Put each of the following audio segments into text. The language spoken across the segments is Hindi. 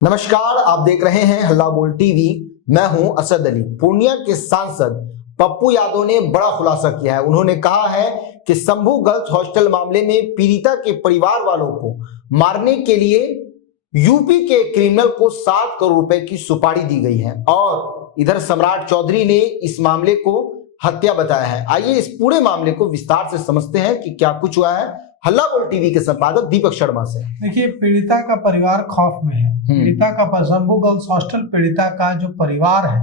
नमस्कार, आप देख रहे हैं हल्ला बोल टीवी। मैं हूं असद अली। पूर्णिया के सांसद पप्पू यादव ने बड़ा खुलासा किया है। उन्होंने कहा है कि शंभू गर्ल्स हॉस्टल मामले में पीड़िता के परिवार वालों को मारने के लिए यूपी के क्रिमिनल को 7 करोड़ रुपए की सुपारी दी गई है और इधर सम्राट चौधरी ने इस मामले को हत्या बताया है। आइए इस पूरे मामले को विस्तार से समझते हैं कि क्या कुछ हुआ है। हल्ला बोल टीवी के संपादक दीपक शर्मा से। देखिए, पीड़िता का परिवार खौफ में है। पीड़िता का शंभू गर्ल्स हॉस्टल पीड़िता का जो परिवार है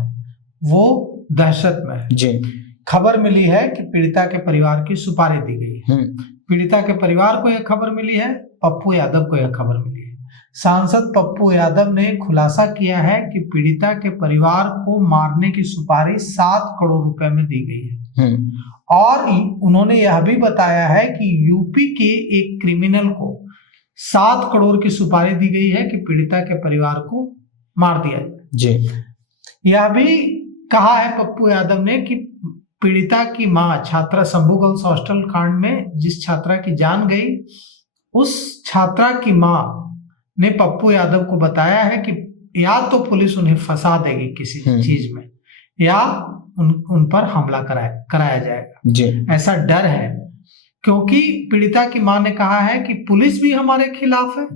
वो दहशत में है जी। खबर मिली है कि पीड़िता के परिवार की सुपारी दी गई है। पीड़िता के परिवार को यह खबर मिली है, पप्पू यादव को यह खबर मिली है। सांसद पप्पू यादव ने खुलासा किया है कि पीड़िता के परिवार को मारने की सुपारी 7 करोड़ रुपए में दी गई है और उन्होंने यह भी बताया है कि यूपी के एक क्रिमिनल को 7 करोड़ की सुपारी दी गई है कि पीड़िता के परिवार को मार दिया जाए जी। यह भी कहा है पप्पू यादव ने कि पीड़िता की मां छात्रा शंभू गर्ल्स हॉस्टल कांड में जिस छात्रा की जान गई, उस छात्रा की मां ने पप्पू यादव को बताया है कि या तो पुलिस उन्हें फंसा देगी किसी चीज में या उन पर हमला कराया जाएगा जी। ऐसा डर है, क्योंकि पीड़िता की मां ने कहा है कि पुलिस भी हमारे खिलाफ है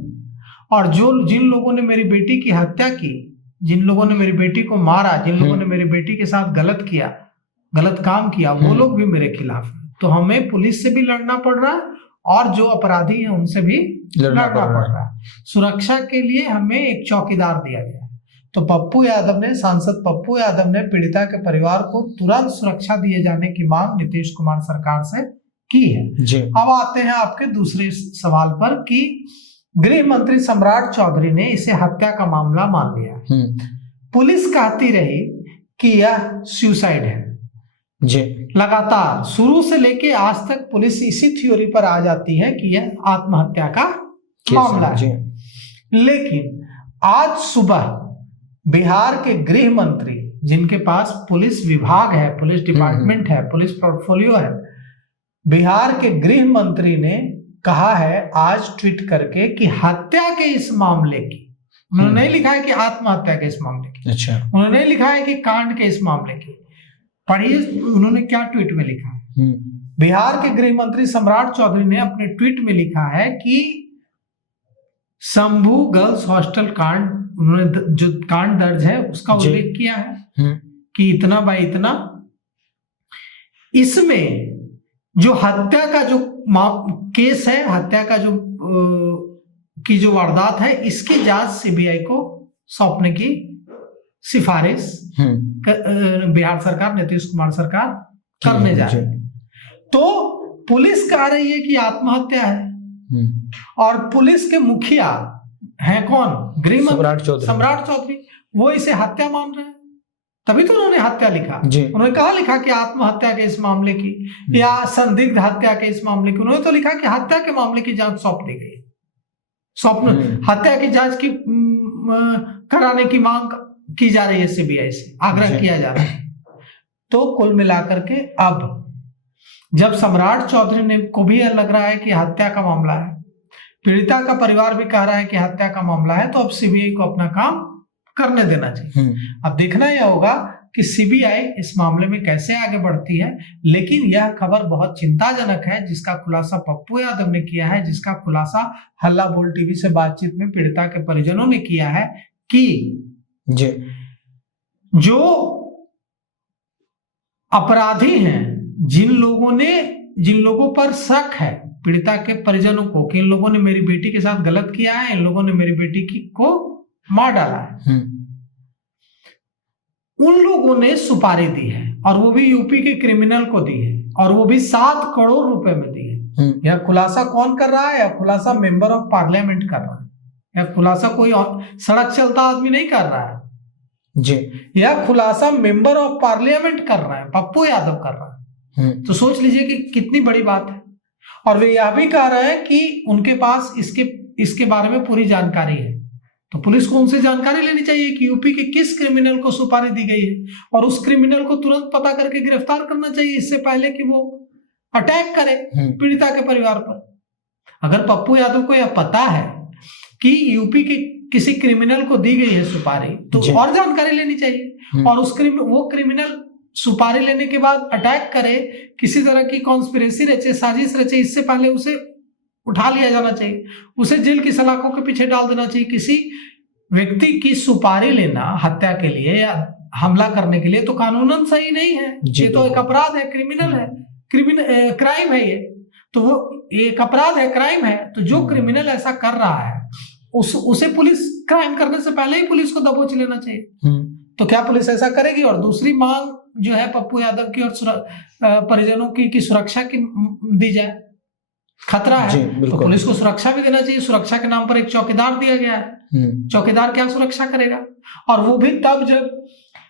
और जिन लोगों ने मेरी बेटी की हत्या की, जिन लोगों ने मेरी बेटी को मारा, जिन लोगों ने मेरी बेटी के साथ गलत काम किया, वो लोग भी मेरे खिलाफ है। तो हमें पुलिस से भी लड़ना पड़ रहा है और जो अपराधी हैं उनसे भी लड़ना पड़ रहा है। सुरक्षा के लिए हमें एक चौकीदार दिया गया है। तो सांसद पप्पू यादव ने पीड़िता के परिवार को तुरंत सुरक्षा दिए जाने की मांग नीतीश कुमार सरकार से की है जी। अब आते हैं आपके दूसरे सवाल पर कि गृह मंत्री सम्राट चौधरी ने इसे हत्या का मामला मान लिया। पुलिस कहती रही कि यह सुसाइड है जी। लगातार शुरू से लेके आज तक पुलिस इसी थ्योरी पर आ जाती है कि यह आत्महत्या का मामला है। लेकिन आज सुबह बिहार के गृह मंत्री, जिनके पास पुलिस विभाग है, पुलिस डिपार्टमेंट है, पुलिस पोर्टफोलियो है, बिहार के गृह मंत्री ने कहा है आज ट्वीट करके कि हत्या के इस मामले की, उन्होंने नहीं लिखा है कि आत्महत्या के इस मामले की, अच्छा, उन्होंने नहीं लिखा है कि कांड के इस मामले की। पढ़िए उन्होंने क्या ट्वीट में लिखा है। बिहार के गृह मंत्री सम्राट चौधरी ने अपने ट्वीट में लिखा है कि शंभू गर्ल्स हॉस्टल कांड, उन्होंने जो कांड दर्ज है उसका उल्लेख किया है कि इतना बाय इतना, इसमें जो हत्या का जो केस है, हत्या का जो वारदात है, इसकी जांच सीबीआई को सौंपने की सिफारिश बिहार सरकार, नीतीश कुमार सरकार करने जा रही है। तो पुलिस कह रही है कि आत्महत्या है और पुलिस के मुखिया हैं कौन? गृह मंत्री सम्राट चौधरी, वो इसे हत्या मान रहे हैं। तभी तो उन्होंने हत्या लिखा। उन्होंने कहा लिखा कि आत्महत्या के इस मामले की या संदिग्ध हत्या के इस मामले की, उन्होंने तो लिखा कि हत्या के मामले की जांच सौंप दी गई। हत्या की जांच की कराने की मांग की जा रही है सीबीआई से, आग्रह किया जा रहा है। तो कुल मिलाकर के अब जब सम्राट चौधरी ने को भी लग रहा है कि हत्या का मामला है, पीड़िता का परिवार भी कह रहा है कि हत्या का मामला है, तो अब सीबीआई को अपना काम करने देना चाहिए। अब देखना यह होगा कि सीबीआई इस मामले में कैसे आगे बढ़ती है। लेकिन यह खबर बहुत चिंताजनक है जिसका खुलासा पप्पू यादव ने किया है, जिसका खुलासा हल्ला बोल टीवी से बातचीत में पीड़िता के परिजनों ने किया है कि जो अपराधी हैं, जिन लोगों पर शक है पीड़िता के परिजनों को कि इन लोगों ने मेरी बेटी के साथ गलत किया है, इन लोगों ने मेरी बेटी को मार डाला है, उन लोगों ने सुपारी दी है और वो भी यूपी के क्रिमिनल को दी है और वो भी 7 करोड़ रुपए में दी है। यह खुलासा कौन कर रहा है? यह खुलासा मेंबर ऑफ पार्लियामेंट कर रहा है। यह खुलासा कोई सड़क चलता आदमी नहीं कर रहा है जी। यह खुलासा मेंबर ऑफ पार्लियामेंट कर रहा है, पप्पू यादव कर रहा है। तो सोच लीजिए कि कितनी बड़ी बात है। और वे यह भी कह रहे हैं कि उनके पास इसके बारे में पूरी जानकारी है, तो पुलिस को उनसे जानकारी लेनी चाहिए कि यूपी के किस क्रिमिनल को सुपारी दी गई है और उस क्रिमिनल को तुरंत पता करके गिरफ्तार करना चाहिए, इससे पहले कि वो अटैक करे पीड़िता के परिवार पर। अगर पप्पू यादव को यह पता है कि यूपी के किसी क्रिमिनल को दी गई है सुपारी तो जी। और जानकारी लेनी चाहिए, और उस वो क्रिमिनल सुपारी लेने के बाद अटैक करे, किसी तरह की कॉन्स्पिरेसी रचे, साजिश रचे, इससे पहले उसे उठा लिया जाना चाहिए, उसे जेल की सलाखों के पीछे डाल देना चाहिए। किसी व्यक्ति की सुपारी लेना हत्या के लिए या हमला करने के लिए तो कानूनन सही नहीं है, ये तो एक अपराध है, क्रिमिनल है, क्राइम है ये, तो वो एक अपराध है, क्राइम है। तो जो क्रिमिनल ऐसा कर रहा है उसे पुलिस क्राइम करने से पहले ही पुलिस को दबोच लेना चाहिए। तो क्या पुलिस ऐसा करेगी? और दूसरी मांग जो है पप्पू यादव की और परिजनों की सुरक्षा की दी जाए, खतरा है तो पुलिस को सुरक्षा भी देना चाहिए। सुरक्षा के नाम पर एक चौकीदार दिया गया है, चौकीदार क्या सुरक्षा करेगा? और वो भी तब जब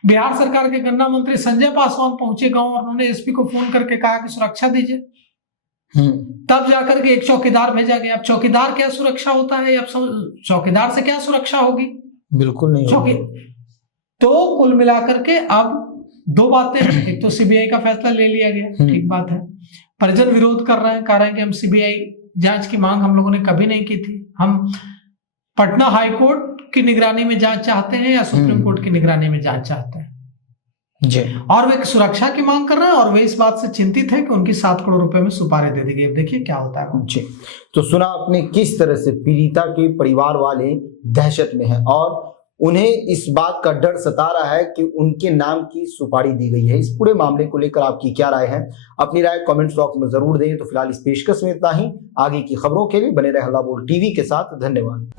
बिहार सरकार के गन्ना मंत्री संजय पासवान पहुंचे गांव और उन्होंने एसपी को फोन करके कहा कि सुरक्षा दीजिए, तब जाकर के एक चौकीदार भेजा गया। अब चौकीदार क्या सुरक्षा होता है? अब चौकीदार से क्या सुरक्षा होगी? बिल्कुल नहीं होगी। तो कुल मिलाकर के अब दो बातें, एक तो सीबीआई का फैसला ले लिया गया, ठीक बात है, परिजन विरोध कर रहे हैं, कह रहे हैं कि हम सीबीआई जांच की मांग हम लोगों ने कभी नहीं की थी, हम पटना हाई कोर्ट की निगरानी में जांच चाहते हैं या सुप्रीम कोर्ट की निगरानी में जांच चाहते हैं जी। और वे सुरक्षा की मांग कर रहे हैं, और वे इस बात से चिंतित है कि उनकी 7 करोड़ रुपए में सुपारी दे दी गई। अब देखिए क्या होता है जी। तो सुना आपने किस तरह से पीड़िता के परिवार वाले दहशत में हैं और उन्हें इस बात का डर सता रहा है कि उनके नाम की सुपारी दी गई है। इस पूरे मामले को लेकर आपकी क्या राय है? अपनी राय कमेंट्स बॉक्स में जरूर दें। तो फिलहाल इस पेशकश में इतना ही। आगे की खबरों के लिए बने रहे हल्ला बोल टीवी के साथ। धन्यवाद।